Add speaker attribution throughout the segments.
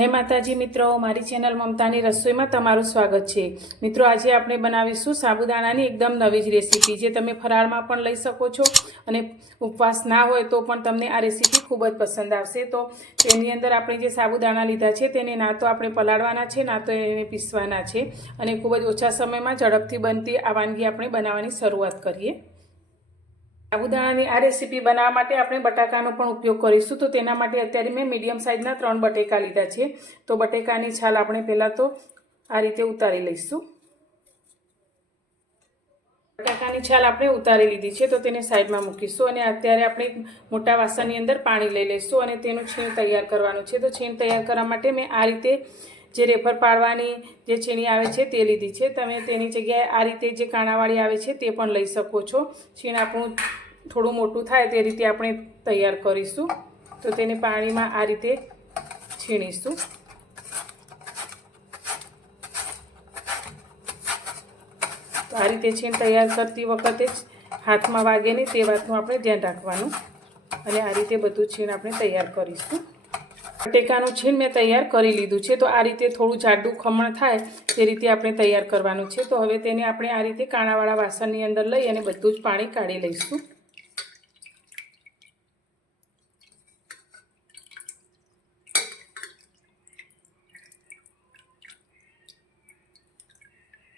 Speaker 1: જય માતાજી મિત્રો, મારી ચેનલ મમતાની રસોઈમાં તમારું સ્વાગત છે. મિત્રો, આજે આપણે બનાવીશું સાબુદાણાની એકદમ નવી જ રેસીપી, જે તમે ફરાળમાં પણ લઈ શકો છો અને ઉપવાસ ના હોય તો પણ તમને આ રેસીપી ખૂબ જ પસંદ આવશે. તો તેની અંદર આપણે જે સાબુદાણા લીધા છે, તેને ના તો આપણે પલાળવાના છે, ના તો એને પીસવાના છે અને ખૂબ જ ઓછા સમયમાં ઝડપથી બનતી આ વાનગી આપણે બનાવવાની શરૂઆત કરીએ. સાબુદાણાની આ રેસીપી બનાવવા માટે આપણે બટાકાનો પણ ઉપયોગ કરીશું. તો તેના માટે અત્યારે મેં મીડિયમ સાઇઝના ત્રણ બટેકા લીધા છે. તો બટેકાની છાલ આપણે પહેલાં તો આ રીતે ઉતારી લઈશું. બટાકાની છાલ આપણે ઉતારી લીધી છે, તો તેને સાઈડમાં મૂકીશું અને અત્યારે આપણે મોટા વાસણની અંદર પાણી લઈ લઈશું અને તેનું છીણ તૈયાર કરવાનું છે. તો છીણ તૈયાર કરવા માટે મેં આ રીતે જે રેફર પાડવાની જે છીણી આવે છે તે લીધી છે. તમે તેની જગ્યાએ આ રીતે જે કાણાવાળી આવે છે તે પણ લઈ શકો છો. છીણ આપણું થોડું મોટું થાય તે રીતે આપણે તૈયાર કરીશું. તો તેને પાણીમાં આ રીતે છીણીશું. તો આ રીતે છીણ તૈયાર કરતી વખતે જ હાથમાં વાગે નહીં તે વાતનું આપણે ધ્યાન રાખવાનું. અને આ રીતે બધું છીણ આપણે તૈયાર કરીશું. બટેકાનું છે મેં તૈયાર કરી લીધું છે, તો આ રીતે થોડું જાડું ખમણ થાય તે રીતે આપણે તૈયાર કરવાનું છે. તો હવે તેને આપણે આ રીતે કાણાવાળા વાસણની અંદર લઈ અને બધું જ પાણી કાઢી લઈશું.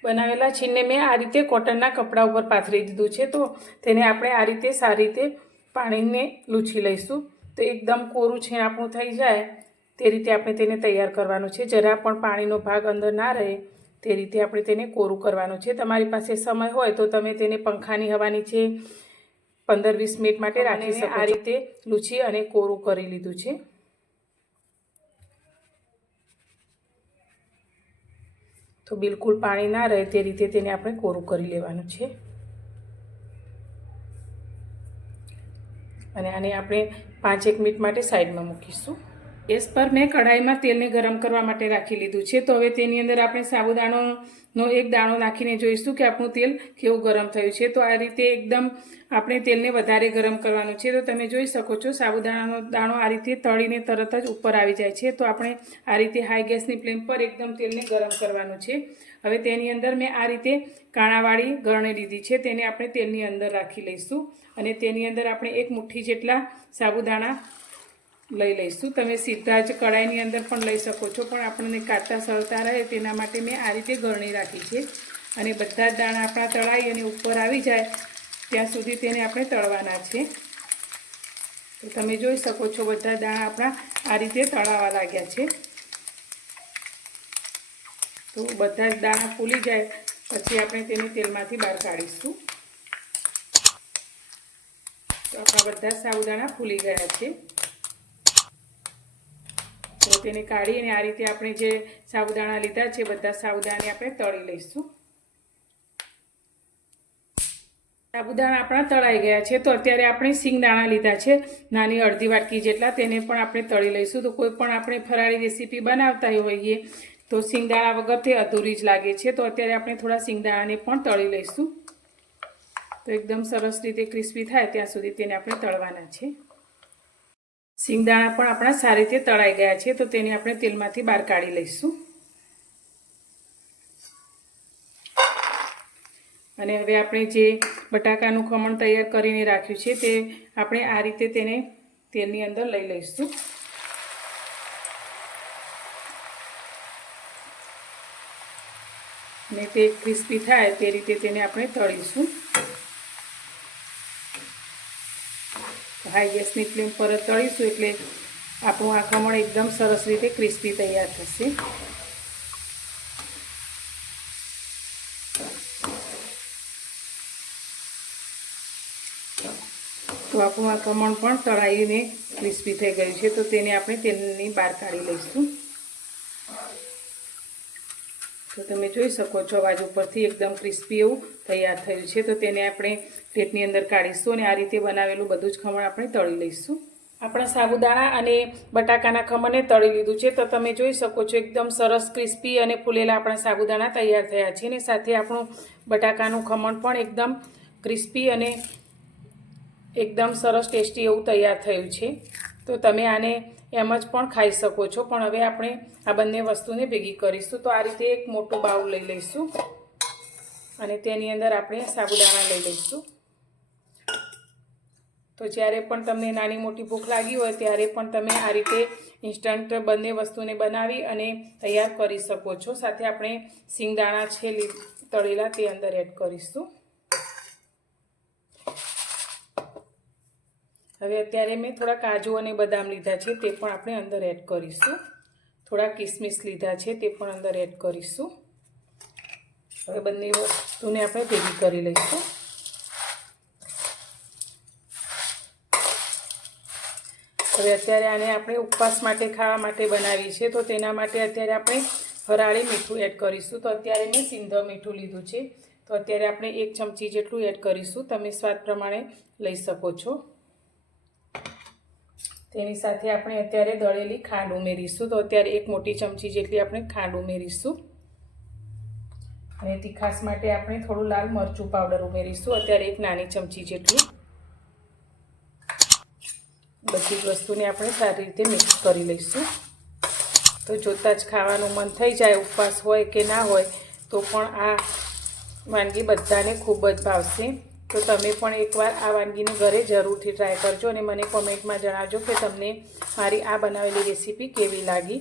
Speaker 1: બનાવેલા છીણને મેં આ રીતે કોટનના કપડા ઉપર પાથરી દીધું છે, તો તેને આપણે આ રીતે સારી રીતે પાણીને લૂછી લઈશું. તો એકદમ કોરું છે આપણું થઈ જાય તે રીતે આપણે તેને તૈયાર કરવાનું છે. જરા પણ પાણીનો ભાગ અંદર ના રહે તે રીતે આપણે તેને કોરું કરવાનું છે. તમારી પાસે સમય હોય તો તમે તેને પંખાની હવાની છે પંદર વીસ મિનિટ માટે રાખી શકો આ રીતે લૂછી અને કોરું કરી લીધું છે. તો બિલકુલ પાણી ના રહે તે રીતે તેને આપણે કોરું કરી લેવાનું છે. અને આને આપણે પાંચ એક મિનિટ માટે સાઈડમાં મૂકીશું. ગેસ પર મેં કઢાઈમાં તેલને ગરમ કરવા માટે રાખી લીધું છે. તો હવે તેની અંદર આપણે સાબુદાણોનો એક દાણો નાખીને જોઈશું કે આપણું તેલ કેવું ગરમ થયું છે. તો આ રીતે એકદમ આપણે તેલને વધારે ગરમ કરવાનું છે. તો તમે જોઈ શકો છો, સાબુદાણાનો દાણો આ રીતે તળીને તરત જ ઉપર આવી જાય છે. તો આપણે આ રીતે હાઈ ગેસની ફ્લેમ પર એકદમ તેલને ગરમ કરવાનું છે. હવે તેની અંદર મેં આ રીતે કાણાવાળી ગરણી લીધી છે. તેને આપણે તેલની અંદર રાખી લઈશું અને તેની અંદર આપણે એક મુઠ્ઠી જેટલા સાબુદાણા લઈ લઈશું. તમે સીધા જ કડાઈની અંદર પણ લઈ શકો છો, પણ આપણને કાચા સરતા રહે તેના માટે મેં આ રીતે ગરણી રાખી છે. અને બધા જ દાણા આપણા તળાઈ અને ઉપર આવી જાય ત્યાં સુધી તેને આપણે તળવાના છે. તો તમે જોઈ શકો છો, બધા દાણા આપણા આ રીતે તળાવા લાગ્યા છે. તો બધા જ દાણા ફૂલી જાય, પછી આપણે તેને તેલમાંથી બહાર કાઢીશું. તો આપણા બધા સાબુદાણા ફૂલી ગયા છે. તો તેને કાઢી અને આ રીતે આપણે જે સાબુદાણા લીધા છે, બધા સાબુદાણાને આપણે તળી લઈશું. સાબુદાણા આપણા તળાઈ ગયા છે, તો અત્યારે આપણે સિંગદાણા લીધા છે. નાની અડધી વાટકી જેટલા તેને પણ આપણે તળી લઈશું. તો કોઈ પણ આપણે ફરાળી રેસીપી બનાવતા હોઈએ તો સિંગદાણા વગર તે અધૂરી જ લાગે છે. તો અત્યારે આપણે થોડા સિંગદાણાને પણ તળી લઈશું. તો એકદમ સરસ રીતે ક્રિસ્પી થાય ત્યાં સુધી તેને આપણે તળવાના છે. સિંગદાણા પણ આપણા સારી રીતે તળાઈ ગયા છે. તો તેને આપણે તેલમાંથી બહાર કાઢી લઈશું. અને હવે આપણે જે બટાકાનું ખમણ તૈયાર કરીને રાખ્યું છે તે આપણે આ રીતે તેને તેલની અંદર લઈ લઈશું. ને તે ક્રિસ્પી થાય તે રીતે તેને આપણે તળીશું. હાઈ ગેસની ફ્લેમ પર તળીશું એટલે આપણું આ ખમણ એકદમ સરસ રીતે ક્રિસ્પી તૈયાર થશે. તો આપણું આ ખમણ પણ તળાઈને ક્રિસ્પી થઈ ગયું છે, તો તેને આપણે તેલની બહાર કાઢી લઈશું. તો તમે જોઈ શકો છો બાજુ પરથી એકદમ ક્રિસ્પી એવું તૈયાર થયું છે. તો તેને આપણે પ્લેટની અંદર કાઢીશું અને આ રીતે બનાવેલું બધું જ ખમણ આપણે તળી લઈશું. આપણા સાબુદાણા અને બટાકાના ખમણને તળી લીધું છે. તો તમે જોઈ શકો છો, એકદમ સરસ ક્રિસ્પી અને ફૂલેલા આપણા સાબુદાણા તૈયાર થયા છે. અને સાથે આપણું બટાકાનું ખમણ પણ એકદમ ક્રિસ્પી અને એકદમ સરસ ટેસ્ટી એવું તૈયાર થયું છે. તો તમે આને એમ જ પણ ખાઈ શકો છો. પણ હવે આપણે આ બંને વસ્તુને ભેગી કરીશું. તો આ રીતે એક મોટો બાઉલ લઈ લઈશું. અને તેની અંદર આપણે સાબુદાણા લઈ લઈશું. તો જ્યારે પણ તમને નાની મોટી ભૂખ લાગી હોય, ત્યારે પણ તમે આ રીતે ઇન્સ્ટન્ટ બંને વસ્તુને બનાવી અને તૈયાર કરી શકો છો. સાથે આપણે સિંગદાણા છે તળેલા તે અંદર એડ કરીશું. હવે અત્યારે મેં થોડા કાજુ અને બદામ લીધા છે, તે પણ આપણે અંદર એડ કરીશું. થોડા કિસમિસ લીધા છે, તે પણ અંદર એડ કરીશું. હવે બંને વસ્તુને આપણે ભેગી કરી લઈશું. હવે અત્યારે આને આપણે ઉપવાસ માટે, ખાવા માટે બનાવી છે તો તેના માટે અત્યારે આપણે ફરાળી મીઠું એડ કરીશું. તો અત્યારે મેં સિંધ મીઠું લીધું છે. તો અત્યારે આપણે એક ચમચી જેટલું એડ કરીશું. તમે સ્વાદ પ્રમાણે લઈ શકો છો. તેની સાથે આપણે અત્યારે દળેલી ખાંડ ઉમેરીશું. તો અત્યારે એક મોટી ચમચી જેટલી આપણે ખાંડ ઉમેરીશું. અને તીખાસ માટે આપણે થોડું લાલ મરચું પાવડર ઉમેરીશું. અત્યારે એક નાની ચમચી જેટલું બધી જ વસ્તુને આપણે સારી રીતે મિક્સ કરી લઈશું. તો જોતાં જ ખાવાનું મન થઈ જાય, ઉપવાસ હોય કે ના હોય, તો પણ આ વાનગી બધાને ખૂબ જ ભાવશે. તો તમે પણ એકવાર આ વાનગીને ઘરે જરૂરથી ટ્રાય કરજો અને મને કોમેન્ટમાં જણાવજો કે તમને મારી આ બનાવેલી રેસીપી કેવી લાગી.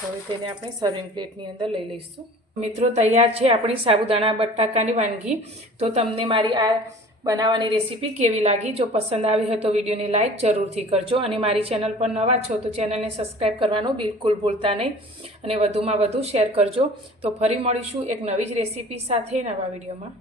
Speaker 1: હવે તેને આપણે સર્વિંગ પ્લેટની અંદર લઈ લઈશું. મિત્રો, તૈયાર છે આપણી સાબુદાણા બટાકાની વાનગી. તો તમને મારી આ બનાવવાની રેસીપી કેવી લાગી? જો પસંદ આવી હોય તો વિડીયોને લાઇક જરૂરથી કરજો અને મારી ચેનલ પર નવા છો તો ચેનલને સબસ્ક્રાઈબ કરવાનું બિલકુલ ભૂલતા નહીં અને વધુમાં વધુ શેર કરજો. તો ફરી મળીશું એક નવી જ રેસીપી સાથે નવા વિડીયોમાં.